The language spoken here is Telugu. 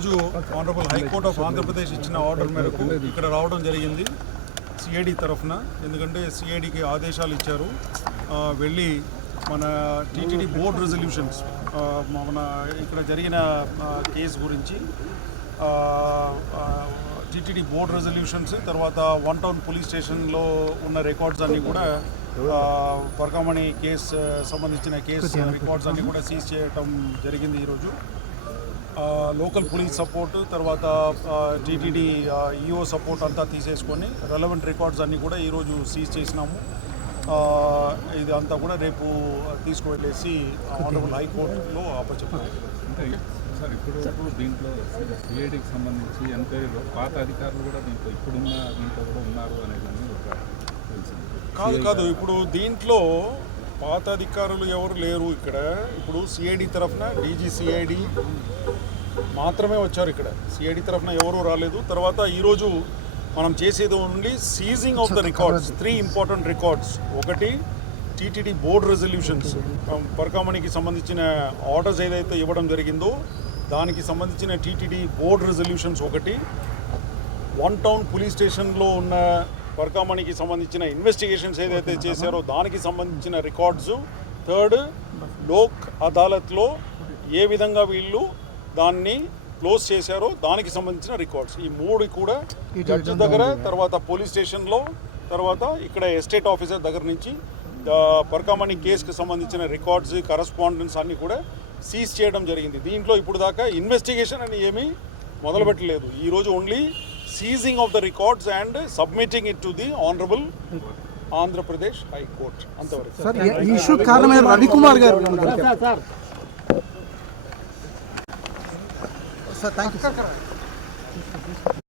ఈరోజు ఆనరబుల్ హైకోర్ట్ ఆఫ్ ఆంధ్రప్రదేశ్ ఇచ్చిన ఆర్డర్ మేరకు ఇక్కడ రావడం జరిగింది. సిఐడి తరఫున ఎందుకంటే సిఐడికి ఆదేశాలు ఇచ్చారు. వెళ్ళి మన టీటీడీ బోర్డ్ రెజల్యూషన్స్ మన ఇక్కడ జరిగిన కేసు గురించి టీటీడీ బోర్డ్ రెజల్యూషన్స్ తర్వాత వన్ టౌన్ పోలీస్ స్టేషన్లో ఉన్న రికార్డ్స్ అన్నీ కూడా పరకామణి కేసు సంబంధించిన కేసు రికార్డ్స్ అన్నీ కూడా సీజ్ చేయటం జరిగింది ఈరోజు. లోకల్ పోలీస్ సపోర్ట్ తర్వాత టీటీడీ ఈఓ సపోర్ట్ అంతా తీసేసుకొని రెలవెంట్ రికార్డ్స్ అన్నీ కూడా ఈరోజు సీజ్ చేసినాము. ఇది అంతా కూడా రేపు తీసుకువెళ్ళేసి ఆనరబుల్ హైకోర్టులో అప్పచెప్పాము సార్ ఇప్పుడు ఇప్పుడు దీంట్లో సిఐడికి సంబంధించి ఎంక్వైరీలో పాత అధికారులు కూడా దీంట్లో ఇప్పుడున్న దీంట్లో కూడా ఉన్నారు అనేది ఒక కాదు కాదు ఇప్పుడు దీంట్లో పాత అధికారులు ఎవరు లేరు ఇక్కడ. ఇప్పుడు సిఐడి తరఫున డీజీసీఐడి మాత్రమే వచ్చారు ఇక్కడ. సిఐడి తరఫున ఎవరు రాలేదు. తర్వాత ఈరోజు మనం చేసేది only seizing of the records three important records ఒకటి టీటీడీ బోర్డ్ రెజల్యూషన్స్ పరకామణికి సంబంధించిన ఆర్డర్స్ ఏదైతే ఇవ్వడం జరిగిందో దానికి సంబంధించిన టీటీడీ బోర్డ్ రెజల్యూషన్స్ ఒకటి. వన్ టౌన్ పోలీస్ స్టేషన్లో ఉన్న పరకామణికి సంబంధించిన ఇన్వెస్టిగేషన్స్ ఏదైతే చేశారో దానికి సంబంధించిన రికార్డ్స్ థర్డ్ లోక్ అదాలత్లో ఏ విధంగా వీళ్ళు దాన్ని క్లోజ్ చేశారో దానికి సంబంధించిన రికార్డ్స్ ఈ మూడు కూడా జడ్జి దగ్గర తర్వాత పోలీస్ స్టేషన్లో తర్వాత ఇక్కడ ఎస్టేట్ ఆఫీసర్ దగ్గర నుంచి పరకామణి కేసుకి సంబంధించిన రికార్డ్స్ కరస్పాండెన్స్ అన్ని కూడా సీజ్ చేయడం జరిగింది. దీంట్లో ఇప్పుడు దాకా ఇన్వెస్టిగేషన్ అని ఏమీ మొదలుపెట్టలేదు. ఈరోజు only seizing of the records and submitting it to the honourable Andhra Pradesh high court అంతవరకు. ఇష్యూ కారణమైన రవికుమార్ గారు సార్ థ్యాంక్ యూ